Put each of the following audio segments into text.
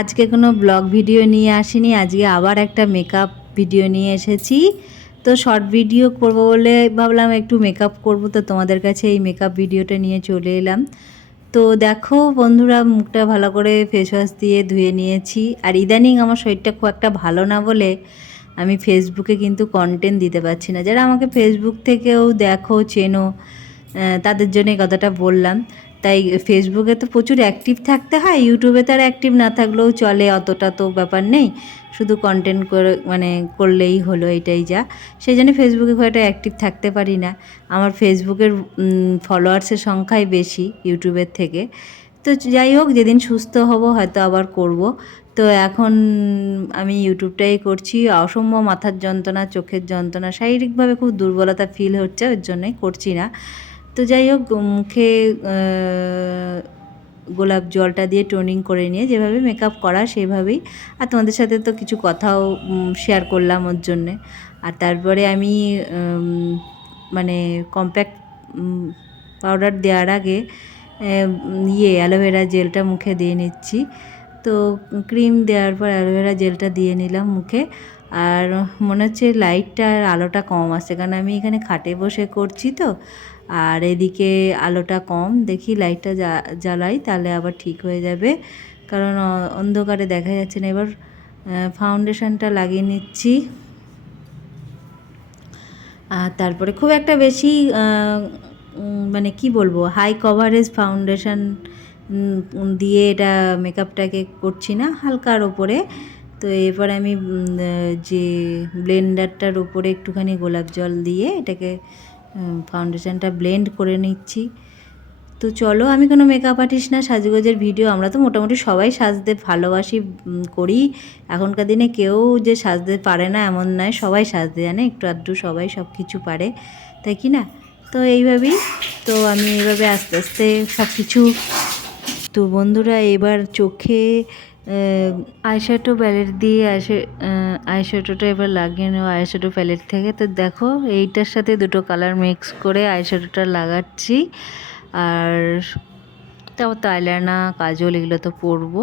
আজকে কোনো blog video নিয়ে আসিনি, আজকে আবার একটা মেকআপ ভিডিও নিয়ে এসেছি। তো শর্ট ভিডিও করব বলে ভাবলাম একটু মেকআপ করব, তো তোমাদের কাছে এই মেকআপ ভিডিওটা নিয়ে চলে এলাম। তো দেখো বন্ধুরা, মুখটা ভালো করে ফেস ওয়াশ দিয়ে ধুয়ে নিয়েছি। আর ইদানিং আমার শরীরটা খুব একটা ভালো না বলে আমি ফেসবুকে কিন্তু কন্টেন্ট দিতে পারছি না। যারা আমাকে ফেসবুক থেকেও দেখো, চেনো তাদের জন্য কথাটা বললাম। তাই ফেসবুকে তো প্রচুর অ্যাক্টিভ থাকতে হয় ইউটিউবে তো আর অ্যাক্টিভ না থাকলেও চলে, অতটা তো ব্যাপার নেই। শুধু কন্টেন্ট করে মানে করলেই হলো এটাই যা। সেই জন্য ফেসবুকে খুব একটা অ্যাক্টিভ থাকতে পারি না। আমার ফেসবুকের ফলোয়ার্সের সংখ্যাই বেশি ইউটিউবের থেকে। তো যাই হোক, যেদিন সুস্থ হব হয়তো আবার করব। তো এখন আমি ইউটিউবটাই করছি। অসম্ভব মাথার যন্ত্রণা, চোখের যন্ত্রণা, শারীরিকভাবে খুব দুর্বলতা ফিল হচ্ছে, ওর জন্যই করছি না। তো যাই হোক, মুখে গোলাপ জলটা দিয়ে টোনিং করে নিয়ে যেভাবে মেকআপ করা সেভাবেই। আর তোমাদের সাথে তো কিছু কথাও শেয়ার করলাম ওর জন্যে। আর তারপরে আমি মানে কম্প্যাক্ট পাউডার দেওয়ার আগে ইয়ে অ্যালোভেরা জেলটা মুখে দিয়ে নিচ্ছি। তো ক্রিম দেওয়ার পর অ্যালোভেরা জেলটা দিয়ে নিলাম মুখে। আর মনে হচ্ছে লাইটটা আর আলোটা কম আসছে, কারণ আমি এখানে খাটে বসে করছি তো। আর এদিকে আলোটা কম, দেখি লাইটটা জ্বালাই, তাহলে আবার ঠিক হয়ে যাবে। কারণ অন্ধকারে দেখা যাচ্ছে না। এবার ফাউন্ডেশনটা লাগিয়ে নিচ্ছি। আর তারপরে খুব একটা বেশি মানে কি বলব হাই কভারেজ ফাউন্ডেশন দিয়ে এটা মেকআপটাকে করছি না, হালকার ওপরে। তো এরপর আমি যে ব্লেন্ডারটার ওপরে একটুখানি গোলাপ জল দিয়ে এটাকে ফাউন্ডেশনটা ব্লেন্ড করে নিচ্ছি। তো চলো, আমি কোনো মেকআপ আর্টিস্ট না, সাজগোজের ভিডিও আমরা তো মোটামুটি সবাই সাজতে ভালোবাসি করি। এখনকার দিনে কেউ যে সাজতে পারে না, এমন নয়, সবাই সাজতে জানে, একটু আধটু সবাই সব কিছু পারে, তাই কি না? তো এইভাবেই, তো আমি এইভাবে আস্তে আস্তে সব কিছু তো বন্ধুরা এবার চোখে আইশ্যাডো প্যালেট দিয়ে আইশে আইশ্যাডোটা এবার লাগিয়ে নেওয়া আইশ্যাডো প্যালেট থেকে। তো দেখো, এইটার সাথে দুটো কালার মিক্স করে আইশ্যাডোটা লাগাচ্ছি। আর তারপর তো আইলানা কাজল, এগুলো তো পরবো।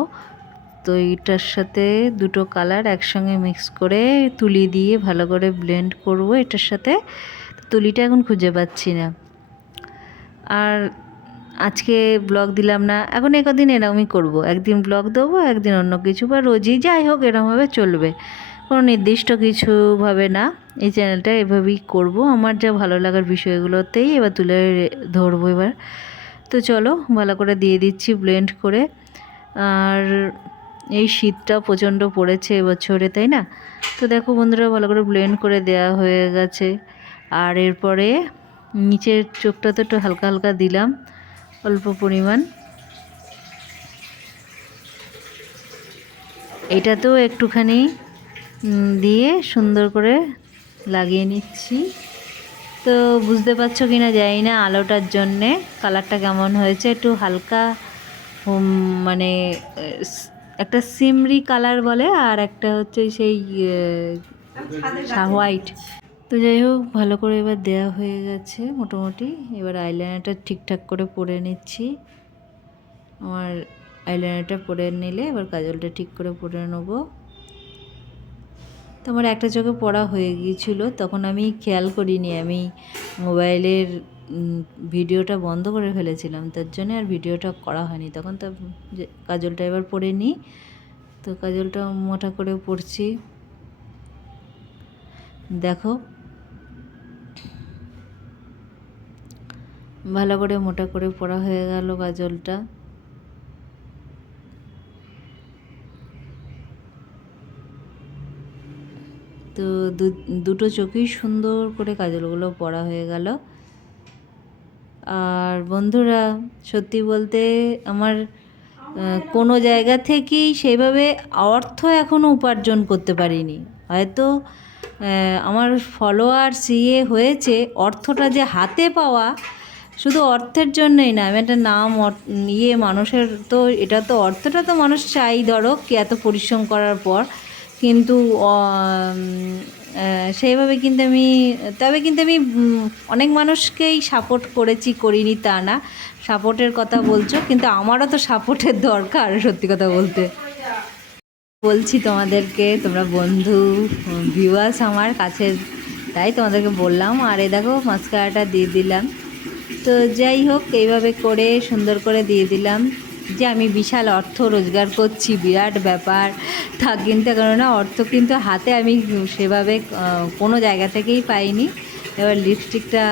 তো এইটার সাথে দুটো কালার একসঙ্গে মিক্স করে তুলি দিয়ে ভালো করে ব্লেন্ড করব এটার সাথে। তুলিটা এখন খুঁজে পাচ্ছি না। আর আজকে ব্লগ দিলাম না, এখন এই কদিন এরকমই করব। একদিন ব্লগ দেবো, একদিন অন্য কিছু, বা রোজই যাই হোক এরকমভাবে চলবে। কোনো নির্দিষ্ট কিছুভাবে না, এই চ্যানেলটা এভাবেই করব। আমার যা ভালো লাগার বিষয়গুলোতেই এবার তুলে ধরবো এবার। তো চলো, ভালো করে দিয়ে দিচ্ছি ব্লেন্ড করে। আর এই শীতটা প্রচণ্ড পড়েছে এবছরে, তাই না? তো দেখো বন্ধুরা, ভালো করে ব্লেন্ড করে দেওয়া হয়ে গেছে। আর এরপরে নিচের চোখটা তো একটু হালকা হালকা দিলাম। অল্প পরিমাণ। এটাতেও একটুখানি দিয়ে সুন্দর করে লাগিয়ে নিচ্ছি। তো বুঝতে পারছ কি না জানি না আলোটার জন্যে কালারটা কেমন হয়েছে? একটু হালকা মানে একটা সিমরি কালার বলে আর একটা হচ্ছে সেই হোয়াইট। তো যাই হোক, ভালো করে এবার দেয়া হয়ে গেছে মোটামুটি। এবার আইলাইনারটা ঠিকঠাক করে পরে নিচ্ছি। আমার আইলাইনারটা পরে নিলে এবার কাজলটা ঠিক করে পরে নেব। তো আমার একটা চোখে পড়া হয়ে গিয়েছিল, তখন আমি খেয়াল করিনি। আমি মোবাইলের ভিডিওটা বন্ধ করে ফেলেছিলাম, তার জন্য আর ভিডিওটা করা হয়নি। তখন তো কাজলটা এবার পরে নিই। তো কাজলটা মোটা করে পড়ছি দেখো ভালো করে মোটা করে পড়া হয়ে গেল কাজলটা তো দুটো চোখেই সুন্দর করে কাজলগুলো পড়া হয়ে গেল। আর বন্ধুরা, সত্যি বলতে আমার কোনো জায়গা থেকেই সেইভাবে অর্থ এখনও উপার্জন করতে পারিনি। হয়তো আমার ফলোয়ার্স ইয়ে হয়েছে, অর্থটা যে হাতে পাওয়া শুধু অর্থের জন্যই না, আমি একটা নাম ইয়ে মানুষের তো, এটা তো অর্থটা তো মানুষ চাই, ধরো, কি এত পরিশ্রম করার পর। কিন্তু সেইভাবে কিন্তু আমি, তবে কিন্তু আমি অনেক মানুষকেই সাপোর্ট করেছি, করিনি তা না। সাপোর্টের কথা বলছো, কিন্তু আমারও তো সাপোর্টের দরকার, সত্যি কথা বলতে। বলছি তোমাদেরকে, তোমরা বন্ধু ভিউয়ার্স আমার কাছের তাই তোমাদেরকে বললাম। আর এ দেখো মাস্কারাটা দিয়ে দিলাম। তো যাই হোক, এইভাবে করে সুন্দর করে দিয়ে দিলাম। যে আমি বিশাল অর্থ রোজগার করছি, বিরাট ব্যাপার। তা কিন্তু কেননা, অর্থ কিন্তু হাতে আমি সেভাবে কোনো জায়গা থেকেই পাইনি। এবার লিপস্টিকটা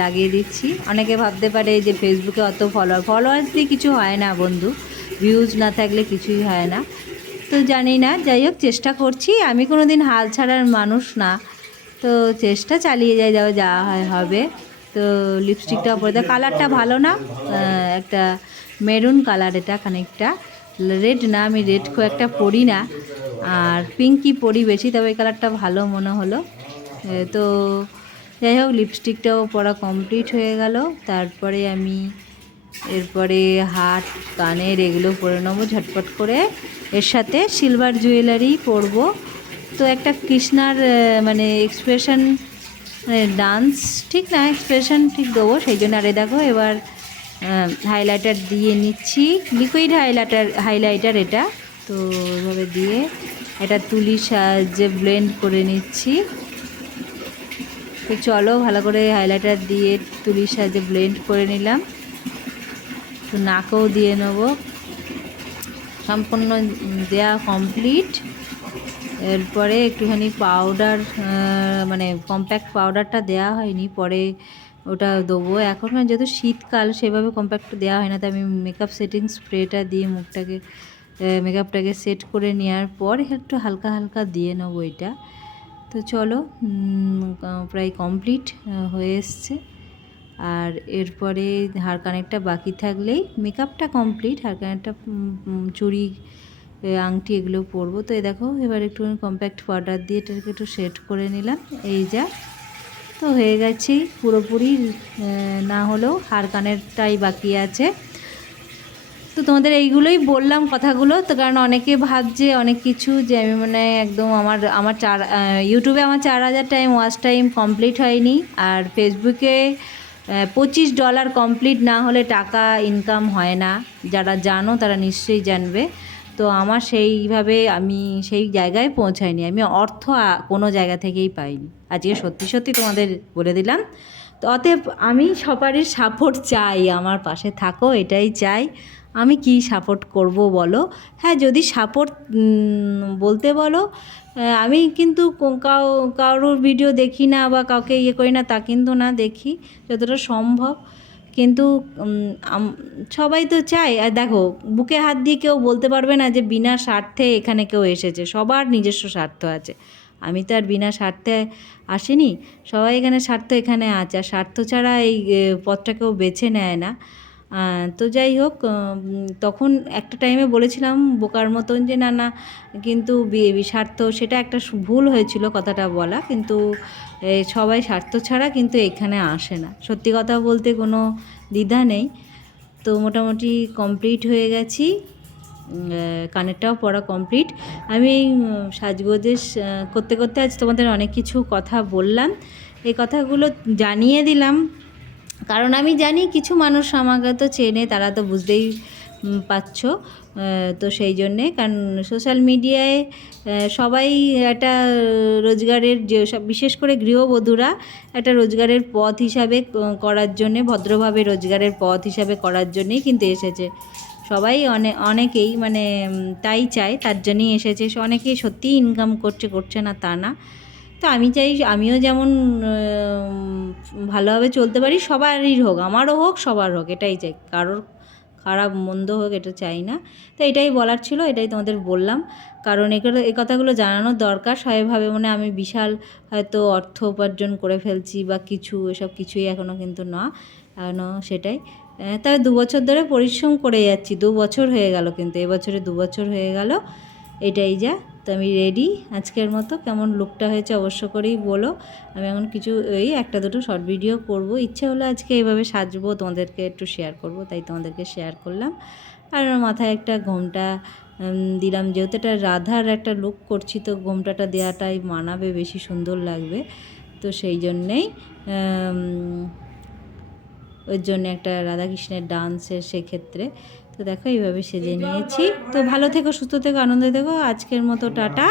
লাগিয়ে দিচ্ছি। অনেকে ভাবতে পারে যে ফেসবুকে অত ফলোয়ার ফলোয়ার্স দিয়ে কিছু হয় না বন্ধু। ভিউজ না থাকলে কিছুই হয় না। তো জানি না, যাই হোক, চেষ্টা করছি। আমি কোনো দিন হাল ছাড়ার মানুষ না। তো চেষ্টা চালিয়ে যাই যাওয়া যা হয় হবে। তো লিপস্টিকটা পরে দেয় কালারটা ভালো না একটা মেরুন কালার এটা খানিকটা। রেড না, আমি রেড খুব একটা পরি না, আর পিঙ্কই পরি বেশি, তবে এই কালারটা ভালো মনে হলো। তো যাই হোক লিপস্টিকটাও পরা কমপ্লিট হয়ে গেল। তারপরে আমি এরপরে হাট কানের এগুলো পরে নেব ঝটপট করে। এর সাথে সিলভার জুয়েলারি পরবো। তো একটা কৃষ্ণার মানে এক্সপ্রেশন মানে ডান্স ঠিক না এক্সপ্রেশন ঠিক দেবো, সেই জন্য আরে দেখো এবার হাইলাইটার দিয়ে নিচ্ছি লিকুইড হাইলাইটার হাইলাইটার এটা। তো এভাবে দিয়ে এটা তুলির সাহায্যে ব্লেন্ড করে নিচ্ছি। তো চলো ভালো করে হাইলাইটার দিয়ে তুলির সাহায্যে ব্লেন্ড করে নিলাম। তো নাকেও দিয়ে নেব। সম্পূর্ণ দেয়া কমপ্লিট এরপরে একটুখানি পাউডার মানে কম্প্যাক্ট পাউডারটা দেওয়া হয়নি পরে ওটা দেবো। এখন মানে যেহেতু শীতকাল সেভাবে কম্প্যাক্ট দেওয়া হয় না তাই আমি মেকআপ সেটিং স্প্রেটা দিয়ে মুখটাকে মেকআপটাকে সেট করে নেওয়ার পর একটু হালকা হালকা দিয়ে নেব এটা। তো চলো প্রায় কমপ্লিট হয়ে এসছে। আর এরপরে হার কানেরটা বাকি থাকলেই মেকআপটা কমপ্লিট হার চুড়ি এ, আংটি এগুলো পরবো। তো এই দেখো, এবার একটু কম্প্যাক্ট পাউডার দিয়ে এটাকে একটু সেট করে নিলাম। এই যা, তো হয়ে গেছেই পুরোপুরি না হলেও হার কানেরটাই বাকি আছে। তো তোমাদের এইগুলোই বললাম কথাগুলো, তো কারণ অনেকে ভাবছে অনেক কিছু যে আমি মানে একদম আমার আমার চার ইউটিউবে আমার চার হাজার টাইম ওয়াচ টাইম কমপ্লিট হয়নি। আর ফেসবুকে পঁচিশ ডলার কমপ্লিট না হলে টাকা ইনকাম হয় না। যারা জানো তারা নিশ্চয়ই জানবে। তো আমার সেইভাবে আমি সেই জায়গায় পৌঁছাইনি আমি অর্থ কোনো জায়গা থেকেই পাইনি। আজকে সত্যি সত্যি তোমাদের বলে দিলাম। তো অতএব আমি সবারই সাপোর্ট চাই, আমার পাশে থাকো, এটাই চাই। আমি কি সাপোর্ট করব বলো? হ্যাঁ যদি সাপোর্ট বলতে বলো আমি কিন্তু কাউ কারোর ভিডিও দেখি না বা কাউকে ইয়ে করি না, তা কিন্তু না দেখি, যতটা সম্ভব। কিন্তু সবাই তো চায়। আর দেখো, বুকে হাত দিয়ে কেউ বলতে পারবে না যে বিনা স্বার্থে এখানে কেউ এসেছে। সবার নিজস্ব স্বার্থ আছে। আমি তো আর বিনা স্বার্থে আসিনি। সবাই এখানে স্বার্থ এখানে আছে। আর স্বার্থ ছাড়া এই পথটা কেউ বেছে নেয় না। তো যাই হোক তখন একটা টাইমে বলেছিলাম বোকার মতন যে, না না, কিন্তু স্বার্থ সেটা একটা ভুল হয়েছিল কথাটা বলা, কিন্তু সবাই স্বার্থ ছাড়া কিন্তু এখানে আসে না। সত্যি কথা বলতে কোনো দ্বিধা নেই। তো মোটামুটি কমপ্লিট হয়ে গেছি। কানেরটাও পড়া কমপ্লিট আমি এই করতে করতে আজ তোমাদের অনেক কিছু কথা বললাম। এই কথাগুলো জানিয়ে দিলাম। কারণ আমি জানি কিছু মানুষ আমাকে তো চেনে, তারা তো বুঝতেই পাচ্ছ তো সেই জন্যে। কারণ সোশ্যাল মিডিয়ায় সবাই একটা রোজগারের যে, সব বিশেষ করে গৃহবধূরা একটা রোজগারের পথ হিসাবে করার জন্যে, ভদ্রভাবে রোজগারের পথ হিসাবে করার জন্যেই কিন্তু এসেছে। সবাই অনেক অনেকেই মানে তাই চায়, তার জন্যই এসেছে। অনেকেই সত্যিই ইনকাম করছে করছে না তা না। তো আমি চাই, আমিও যেমন ভালোভাবে চলতে পারি, সবারই হোক, আমারও হোক, সবার হোক, এটাই চাই। কারোর খারাপ, মন্দ হোক, এটা চাই না। তো এটাই বলার ছিল, এটাই তোমাদের বললাম। কারণ এগুলো এই কথাগুলো জানানোর দরকার সবাইভাবে মানে আমি বিশাল হয়তো অর্থ উপার্জন করে ফেলছি বা কিছু, এসব কিছুই এখনও কিন্তু না এখনও সেটাই। তবে দু বছর ধরে পরিশ্রম করে যাচ্ছি, দু বছর হয়ে গেল কিন্তু এবছরে দু বছর হয়ে গেল, এটাই যা। তো আমি রেডি আজকের মতো কেমন লুকটা হয়েছে অবশ্য করেই বলো। আমি এখন কিছু এই একটা দুটো শর্ট ভিডিও করব। ইচ্ছে হলো আজকে এইভাবে সাজবো, তোমাদেরকে একটু শেয়ার করব, তাই তোমাদেরকে শেয়ার করলাম। আর মাথায় একটা ঘোমটা দিলাম। যেহেতু এটা রাধার একটা লুক করছি, তো ঘোমটাটা দেওয়াটাই মানাবে, বেশি সুন্দর লাগবে। তো সেই জন্যেই ওর জন্য একটা রাধাকৃষ্ণের ডান্সের সেক্ষেত্রে। দেখো এইভাবে সেজে নিয়েছি। তো ভালো থেকো সুস্থ থেকো আনন্দ থেকো। আজকের মতো টাটা।